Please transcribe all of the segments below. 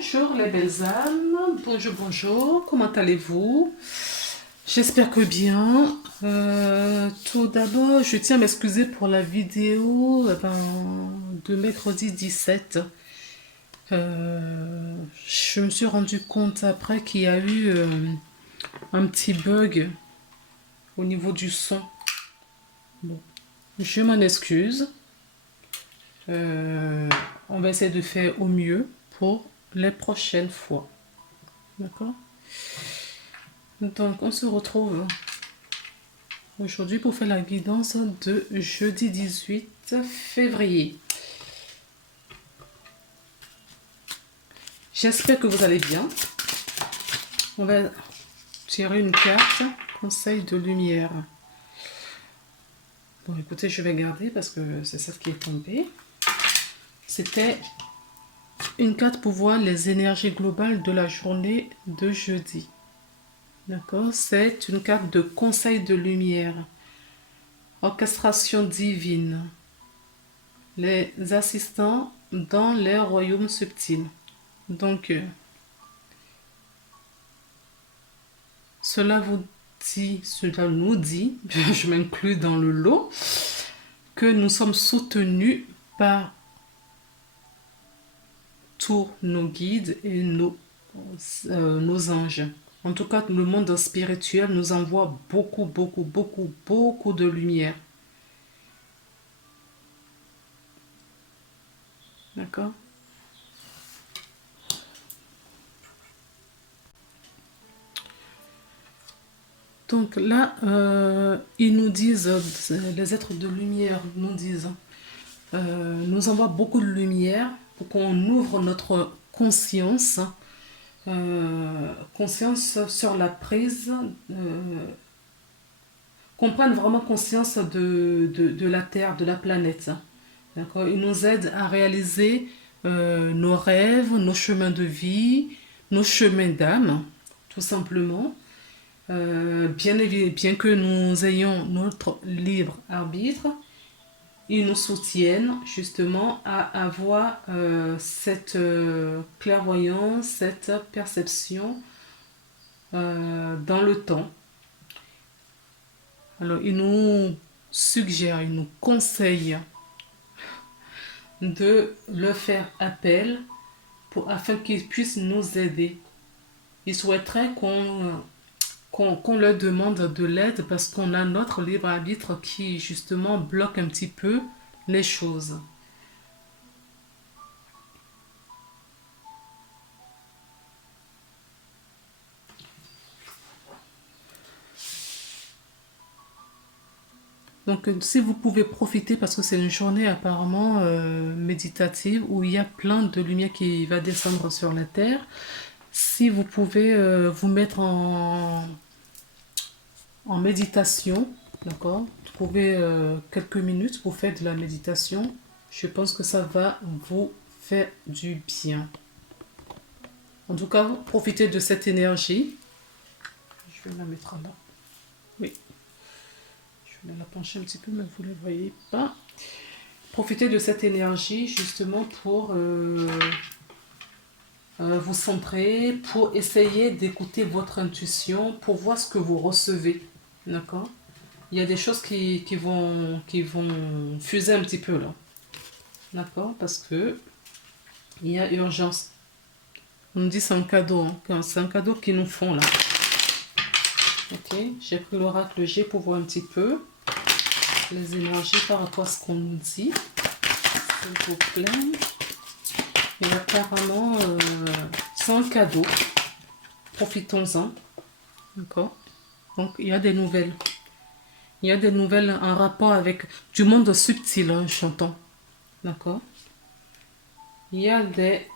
Bonjour les belles âmes, bonjour, bonjour, comment allez-vous? J'espère que bien. Tout d'abord, je tiens à m'excuser pour la vidéo de mercredi 17. Je me suis rendu compte après qu'il y a eu un petit bug au niveau du son. Bon, je m'en excuse. On va essayer de faire au mieux pour les prochaines fois. D'accord? Donc, on se retrouve aujourd'hui pour faire la guidance de jeudi 18 février. J'espère que vous allez bien. On va tirer une carte, conseil de lumière. Bon, écoutez, je vais garder parce que c'est celle qui est tombée. C'était une carte pour voir les énergies globales de la journée de jeudi. D'accord? C'est une carte de conseil de lumière. Orchestration divine. Les assistants dans les royaumes subtils. Donc, cela nous dit, je m'inclus dans le lot, que nous sommes soutenus par tous nos guides et nos anges. En tout cas, le monde spirituel nous envoie beaucoup de lumière. D'accord? Donc là, ils nous disent, les êtres de lumière nous disent, nous envoient beaucoup de lumière pour qu'on ouvre notre conscience, conscience sur la prise, qu'on prenne vraiment conscience de la Terre, de la planète. D'accord? Ils nous aident à réaliser nos rêves, nos chemins de vie, nos chemins d'âme, tout simplement. Bien que nous ayons notre libre arbitre, ils nous soutiennent justement à avoir cette clairvoyance, cette perception dans le temps. Alors, ils nous suggèrent, ils nous conseillent de leur faire appel afin qu'ils puissent nous aider. Ils souhaiteraient qu'on leur demande de l'aide parce qu'on a notre libre arbitre qui justement bloque un petit peu les choses. Donc si vous pouvez profiter parce que c'est une journée apparemment méditative où il y a plein de lumière qui va descendre sur la terre, si vous pouvez vous mettre en méditation, d'accord? Trouvez quelques minutes pour faire de la méditation. Je pense que ça va vous faire du bien. En tout cas, profitez de cette énergie. Je vais la mettre là. Oui. Je vais la pencher un petit peu, mais vous ne le voyez pas. Profitez de cette énergie justement pour vous centrer, pour essayer d'écouter votre intuition, pour voir ce que vous recevez. D'accord? Il y a des choses qui vont fuser un petit peu là. D'accord? Parce que il y a urgence. On nous dit c'est un cadeau. Hein. C'est un cadeau qu'ils nous font là. Ok? J'ai pris l'oracle G pour voir un petit peu les énergies par rapport à ce qu'on nous dit. S'il vous plaît. Et apparemment, c'est un cadeau. Profitons-en. D'accord? Donc, il y a des nouvelles. Il y a des nouvelles en rapport avec du monde subtil, hein, j'entends. D'accord? Il y a des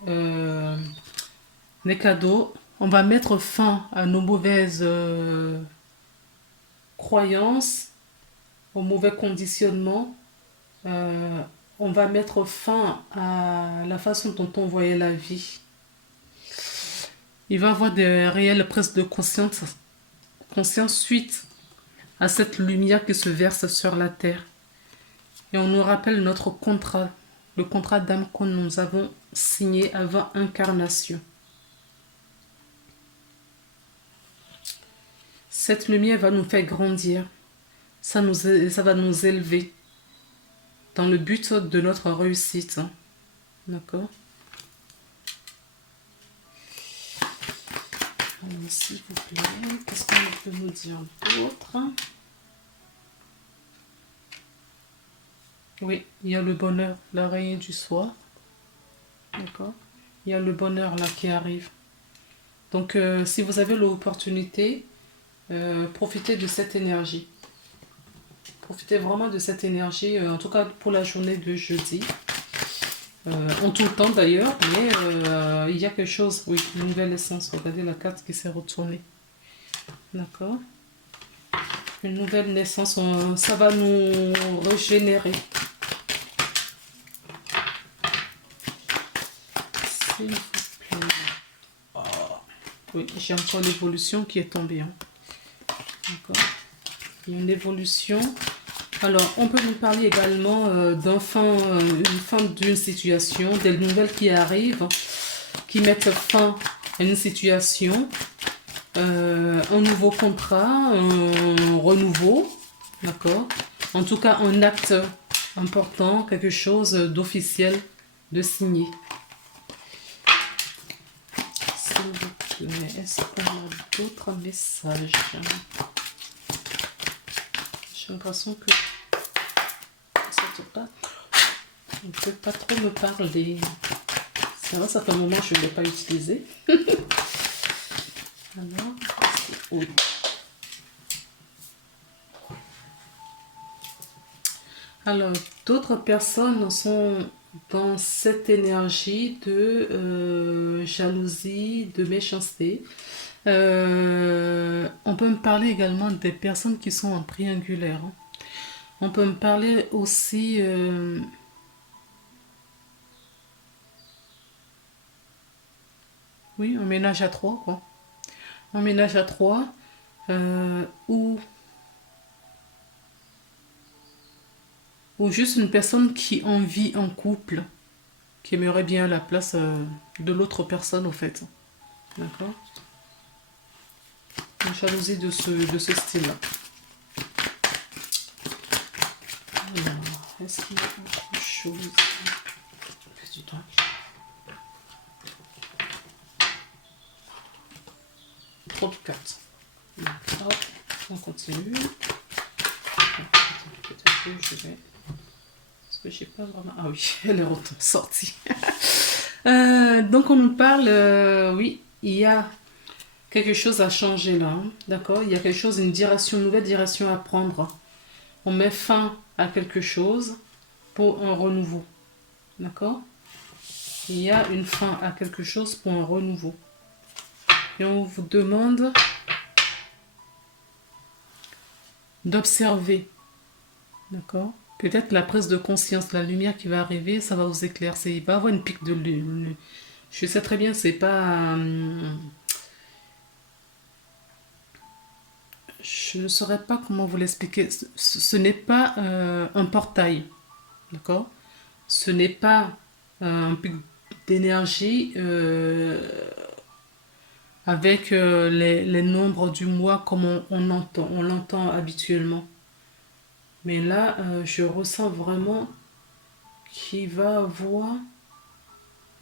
cadeaux. On va mettre fin à nos mauvaises croyances, aux mauvais conditionnements. On va mettre fin à la façon dont on voyait la vie. Il va y avoir des réelles prises de conscience suite à cette lumière qui se verse sur la terre. Et on nous rappelle notre contrat, le contrat d'âme que nous avons signé avant incarnation. Cette lumière va nous faire grandir. Ça va nous élever dans le but de notre réussite. D'accord? Alors, s'il vous plaît, qu'est-ce qu'on peut nous dire d'autre? Oui, il y a le bonheur, l'araignée du soir. D'accord? Il y a le bonheur là qui arrive. Donc, si vous avez l'opportunité, profitez de cette énergie. Profitez vraiment de cette énergie, en tout cas pour la journée de jeudi. En tout le temps d'ailleurs, mais il y a quelque chose, oui, une nouvelle essence. Regardez la carte qui s'est retournée. D'accord? Une nouvelle naissance, ça va nous régénérer. S'il vous plaît. Oh. Oui, j'ai encore l'évolution qui est tombée. Hein. D'accord? Il y a une évolution. Alors, on peut vous parler également une fin d'une situation, des nouvelles qui arrivent, qui mettent fin à une situation, un nouveau contrat, un renouveau, d'accord? En tout cas, un acte important, quelque chose d'officiel, de signé. S'il vous plaît, est-ce qu'on a d'autres messages? J'ai l'impression que on ne peut pas trop me parler. C'est vrai, ça fait un moment que je ne l'ai pas utilisé. Alors, oui. Alors, d'autres personnes sont dans cette énergie de jalousie, de méchanceté. On peut me parler également des personnes qui sont en triangulaire. Hein. On peut me parler aussi... oui, un ménage à trois, quoi. Un ménage à trois ou juste une personne qui en vit en couple, qui aimerait bien la place de l'autre personne, au fait. D'accord? Une jalousie de ce style-là. Alors, est-ce qu'il y a autre chose? Pas du tout. Trop de cartes. Hop, on continue. Je vais... Parce que j'ai pas vraiment... Ah oui, elle est sortie. Donc on nous parle... oui, il y a quelque chose à changer là. Hein, d'accord? Il y a quelque chose, une nouvelle direction à prendre. On met fin à quelque chose pour un renouveau. D'accord? Il y a une fin à quelque chose pour un renouveau. Et on vous demande d'observer. D'accord? Peut-être la prise de conscience, la lumière qui va arriver, ça va vous éclaircir. Il va y avoir une pique de lune. Je sais très bien, c'est pas... je ne saurais pas comment vous l'expliquer. Ce n'est pas un portail. D'accord? Ce n'est pas un pic d'énergie avec les nombres du mois comme on l'entend habituellement. Mais là, je ressens vraiment qu'il va avoir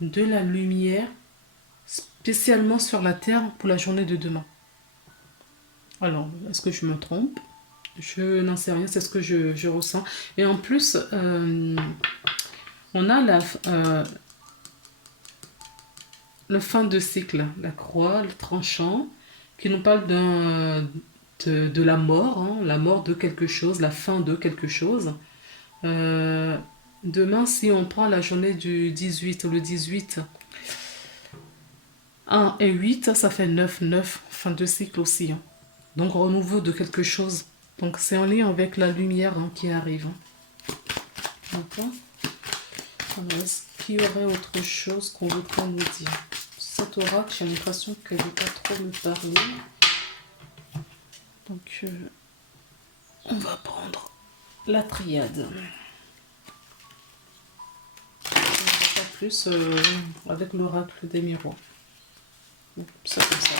de la lumière spécialement sur la Terre pour la journée de demain. Alors, est-ce que je me trompe? Je n'en sais rien, c'est ce que je ressens. Et en plus, on a le fin de cycle, la croix, le tranchant, qui nous parle de la mort, hein, la mort de quelque chose, la fin de quelque chose. Demain, si on prend la journée du 18, le 18, 1 et 8, ça fait 9, 9, fin de cycle aussi. Hein. Donc renouveau de quelque chose. Donc c'est en lien avec la lumière hein, qui arrive. Hein. D'accord? Alors, est-ce qu'il y aurait autre chose qu'on voudrait nous dire? Cette oracle, j'ai l'impression qu'elle ne veut pas trop me parler. Donc, on va prendre la triade. On va pas plus avec l'oracle des miroirs. Donc, ça comme ça.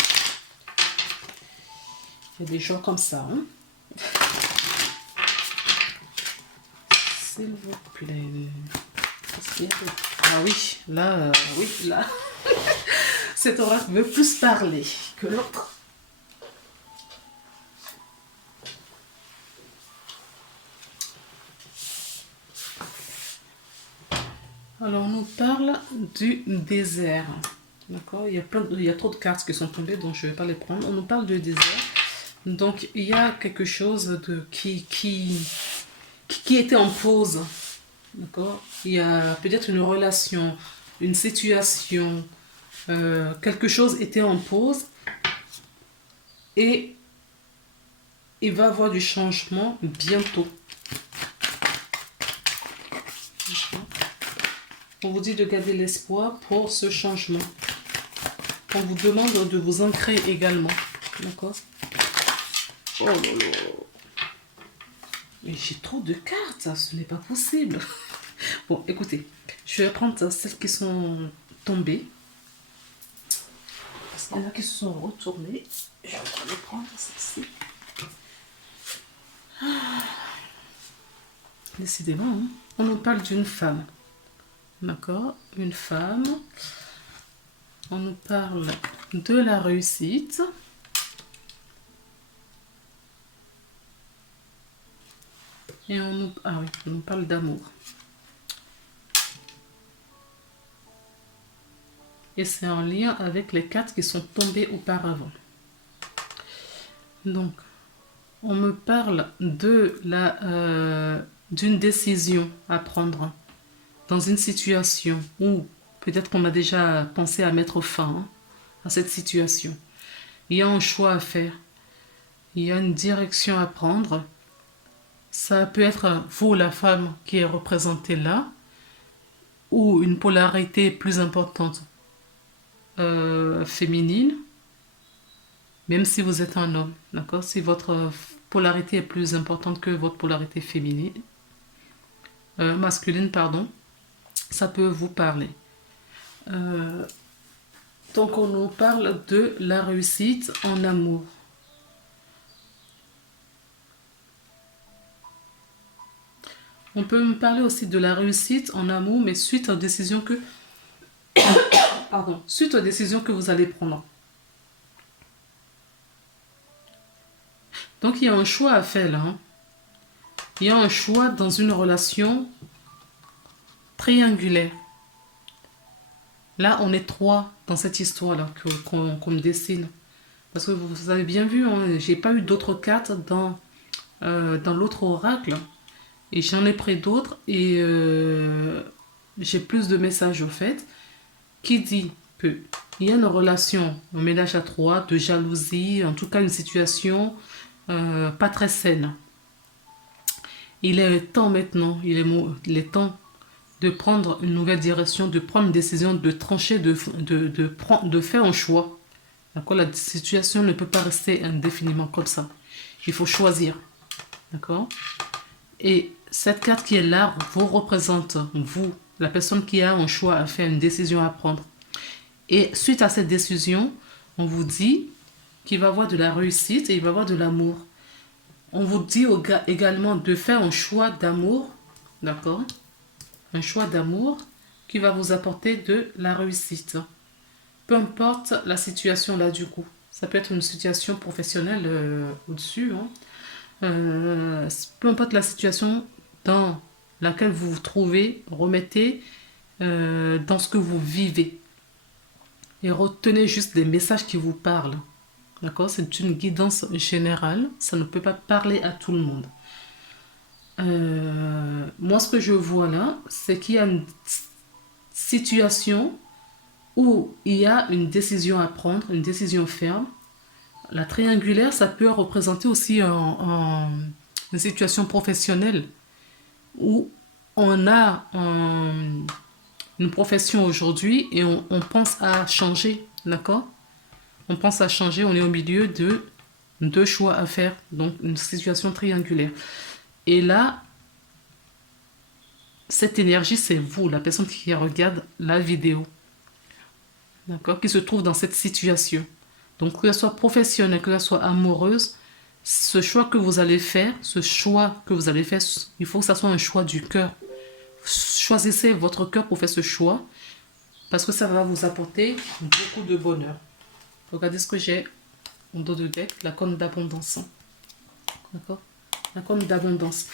Il y a des gens comme ça. Hein? S'il vous plaît. Ah oui, là. Cet oracle veut plus parler que l'autre. Alors, on nous parle du désert. D'accord? Il y a trop de cartes qui sont tombées, donc je ne vais pas les prendre. On nous parle du désert. Donc, il y a quelque chose qui était en pause. D'accord? Il y a peut-être une relation, une situation, quelque chose était en pause. Et il va y avoir du changement bientôt. On vous dit de garder l'espoir pour ce changement. On vous demande de vous ancrer également. D'accord? Oh là là. Mais j'ai trop de cartes, ce n'est pas possible. Bon, écoutez, je vais prendre celles qui sont tombées. Parce qu'il y en a qui se sont retournées. Je vais prendre celle-ci. Décidément, hein. On nous parle d'une femme. D'accord? Une femme. On nous parle de la réussite. Et on nous parle d'amour. Et c'est en lien avec les cartes qui sont tombées auparavant. Donc, on me parle de d'une décision à prendre dans une situation où peut-être qu'on a déjà pensé à mettre fin à cette situation. Il y a un choix à faire. Il y a une direction à prendre. Ça peut être vous, la femme, qui est représentée là, ou une polarité plus importante féminine, même si vous êtes un homme, d'accord? Si votre polarité est plus importante que votre polarité féminine, masculine, pardon, ça peut vous parler. Donc on nous parle de la réussite en amour. On peut me parler aussi de la réussite en amour, mais suite aux décisions que suite aux décisions que vous allez prendre. Donc il y a un choix à faire là. Hein. Il y a un choix dans une relation triangulaire. Là, on est trois dans cette histoire-là qu'on me dessine. Parce que vous avez bien vu, hein, j'ai pas eu d'autres cartes dans l'autre oracle. Et j'en ai pris d'autres et j'ai plus de messages au fait qui dit que il y a une relation, un ménage à trois, de jalousie, en tout cas une situation pas très saine. Il est temps maintenant, il est temps de prendre une nouvelle direction, de prendre une décision, de trancher, de faire un choix. D'accord? La situation ne peut pas rester indéfiniment comme ça. Il faut choisir. D'accord? Et cette carte qui est là vous représente, vous, la personne qui a un choix à faire, une décision à prendre. Et suite à cette décision, on vous dit qu'il va y avoir de la réussite et il va y avoir de l'amour. On vous dit également de faire un choix d'amour, d'accord? Un choix d'amour qui va vous apporter de la réussite. Peu importe la situation là du coup. Ça peut être une situation professionnelle au-dessus. Hein. Peu importe la situation dans laquelle vous vous trouvez, remettez dans ce que vous vivez. Et retenez juste des messages qui vous parlent. D'accord? C'est une guidance générale. Ça ne peut pas parler à tout le monde. Moi, ce que je vois là, c'est qu'il y a une situation où il y a une décision à prendre, une décision ferme. La triangulaire, ça peut représenter aussi une situation professionnelle où on a une profession aujourd'hui et on pense à changer, d'accord? On pense à changer, on est au milieu de deux choix à faire, donc une situation triangulaire. Et là, cette énergie, c'est vous, la personne qui regarde la vidéo, d'accord, qui se trouve dans cette situation. Donc, que ce soit professionnelle, que ce soit amoureuse, ce choix que vous allez faire, il faut que ça soit un choix du cœur. Choisissez votre cœur pour faire ce choix parce que ça va vous apporter beaucoup de bonheur. Regardez ce que j'ai en dos de deck, la corne d'abondance. D'accord? La corne d'abondance.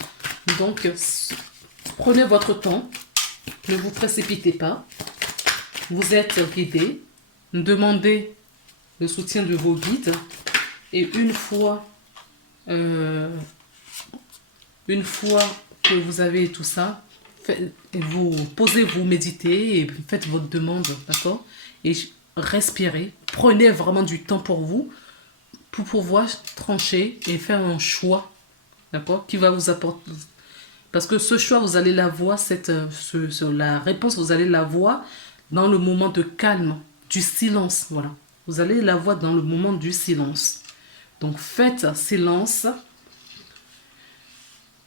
Donc, prenez votre temps, ne vous précipitez pas. Vous êtes guidé, demandez le soutien de vos guides et une fois que vous avez tout ça, vous posez, vous méditez et faites votre demande, d'accord? Et respirez, prenez vraiment du temps pour vous pour pouvoir trancher et faire un choix, d'accord, qui va vous apporter. Parce que ce choix, vous allez la voir, la réponse, vous allez la voir dans le moment de calme, du silence, voilà. Vous allez la voir dans le moment du silence. Donc faites silence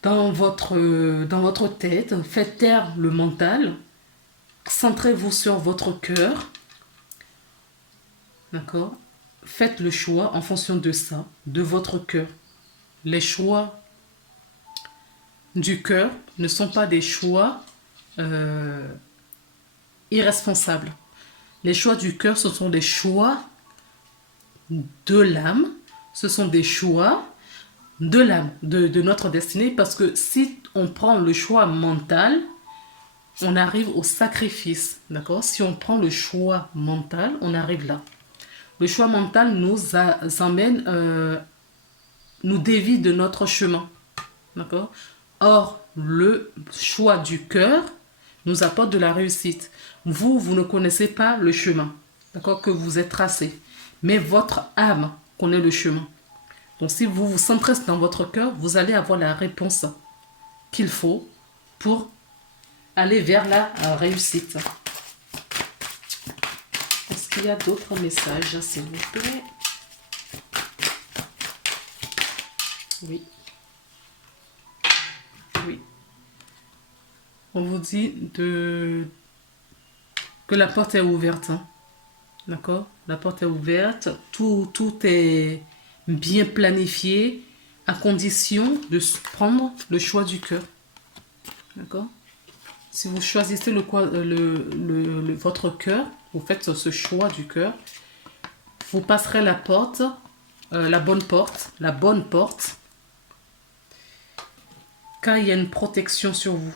dans votre tête, faites taire le mental, centrez-vous sur votre cœur, d'accord? Faites le choix en fonction de ça, de votre cœur. Les choix du cœur ne sont pas des choix irresponsables. Les choix du cœur, ce sont des choix de l'âme, ce sont des choix de l'âme, de notre destinée, parce que si on prend le choix mental, on arrive au sacrifice, d'accord? Si on prend le choix mental, on arrive là. Le choix mental nous emmène, nous dévie de notre chemin, d'accord? Or, le choix du cœur nous apporte de la réussite. Vous ne connaissez pas le chemin, d'accord, que vous êtes tracé, mais votre âme connaît le chemin. Donc, si vous vous centrez dans votre cœur, vous allez avoir la réponse qu'il faut pour aller vers la réussite. Est-ce qu'il y a d'autres messages, s'il vous plaît? Oui. Oui. On vous dit que la porte est ouverte. Hein. D'accord? La porte est ouverte. Tout est bien planifié à condition de prendre le choix du cœur. D'accord? Si vous choisissez votre cœur, vous faites ce choix du cœur, vous passerez la porte, la bonne porte, car il y a une protection sur vous.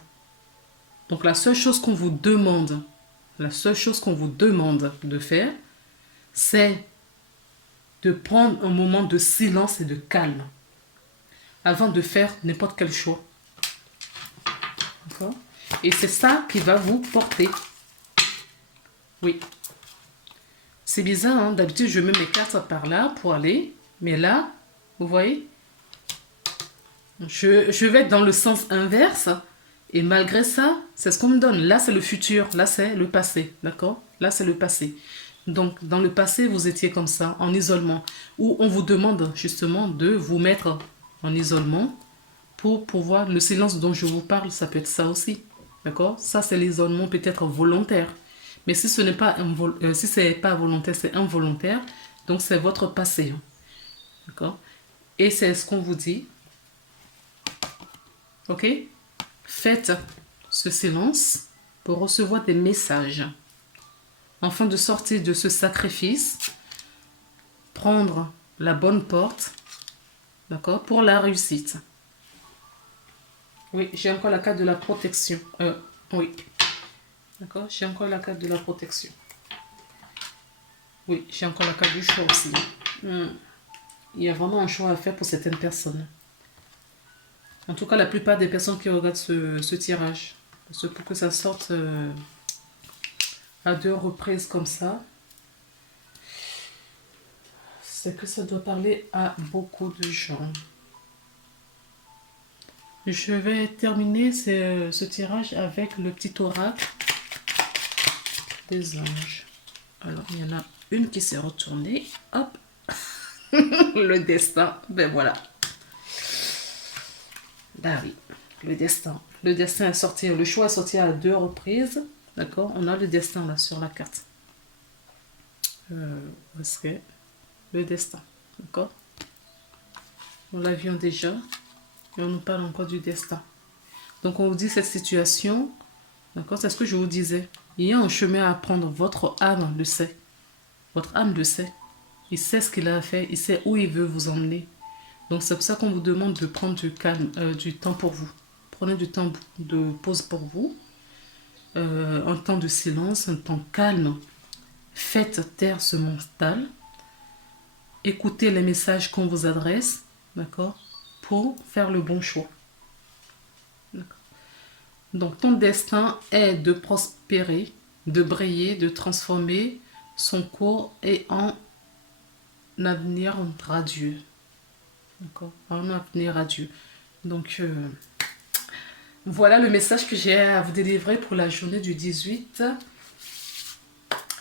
Donc la seule chose qu'on vous demande de faire, c'est de prendre un moment de silence et de calme avant de faire n'importe quel choix. D'accord? Et c'est ça qui va vous porter. Oui. C'est bizarre, hein? D'habitude, je mets mes cartes par là pour aller. Mais là, vous voyez, je vais dans le sens inverse. Et malgré ça, c'est ce qu'on me donne. Là, c'est le futur. Là, c'est le passé. D'accord? Là, c'est le passé. Donc, dans le passé, vous étiez comme ça, en isolement. Où on vous demande justement de vous mettre en isolement pour pouvoir... Le silence dont je vous parle, ça peut être ça aussi. D'accord? Ça, c'est l'isolement peut-être volontaire. Mais si ce n'est pas, si c'est pas volontaire, c'est involontaire. Donc, c'est votre passé. D'accord? Et c'est ce qu'on vous dit. Ok? Faites ce silence pour recevoir des messages. Afin de sortir de ce sacrifice, prendre la bonne porte, d'accord, pour la réussite. Oui, j'ai encore la carte de la protection. Oui. D'accord, j'ai encore la carte de la protection. Oui, j'ai encore la carte du choix aussi. Il y a vraiment un choix à faire pour certaines personnes. En tout cas, la plupart des personnes qui regardent ce tirage. Parce que pour que ça sorte à 2 reprises comme ça, c'est que ça doit parler à beaucoup de gens. Je vais terminer ce tirage avec le petit oracle des anges. Alors, il y en a une qui s'est retournée. Hop. Le destin. Ben voilà. Ben oui, le destin. Le destin est sorti. Le choix est sorti à 2 reprises. D'accord? On a le destin là sur la carte. Où est-ce que le destin? D'accord? Nous l'avions déjà. Et on nous parle encore du destin. Donc on vous dit cette situation, d'accord, c'est ce que je vous disais. Il y a un chemin à prendre, votre âme le sait. Votre âme le sait. Il sait ce qu'il a fait, il sait où il veut vous emmener. Donc c'est pour ça qu'on vous demande de prendre du calme, du temps pour vous. Prenez du temps de pause pour vous. Un temps de silence, un temps calme. Faites taire ce mental. Écoutez les messages qu'on vous adresse, d'accord, pour faire le bon choix. Donc ton destin est de prospérer, de briller, de transformer son cours et en avenir radieux. D'accord, en avenir radieux. Donc voilà le message que j'ai à vous délivrer pour la journée du 18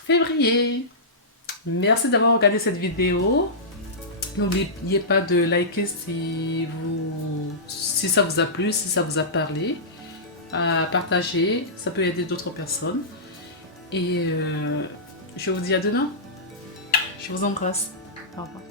février. Merci d'avoir regardé cette vidéo. N'oubliez pas de liker si ça vous a plu, si ça vous a parlé. À partager, ça peut aider d'autres personnes. Et je vous dis à demain. Je vous embrasse. Au revoir.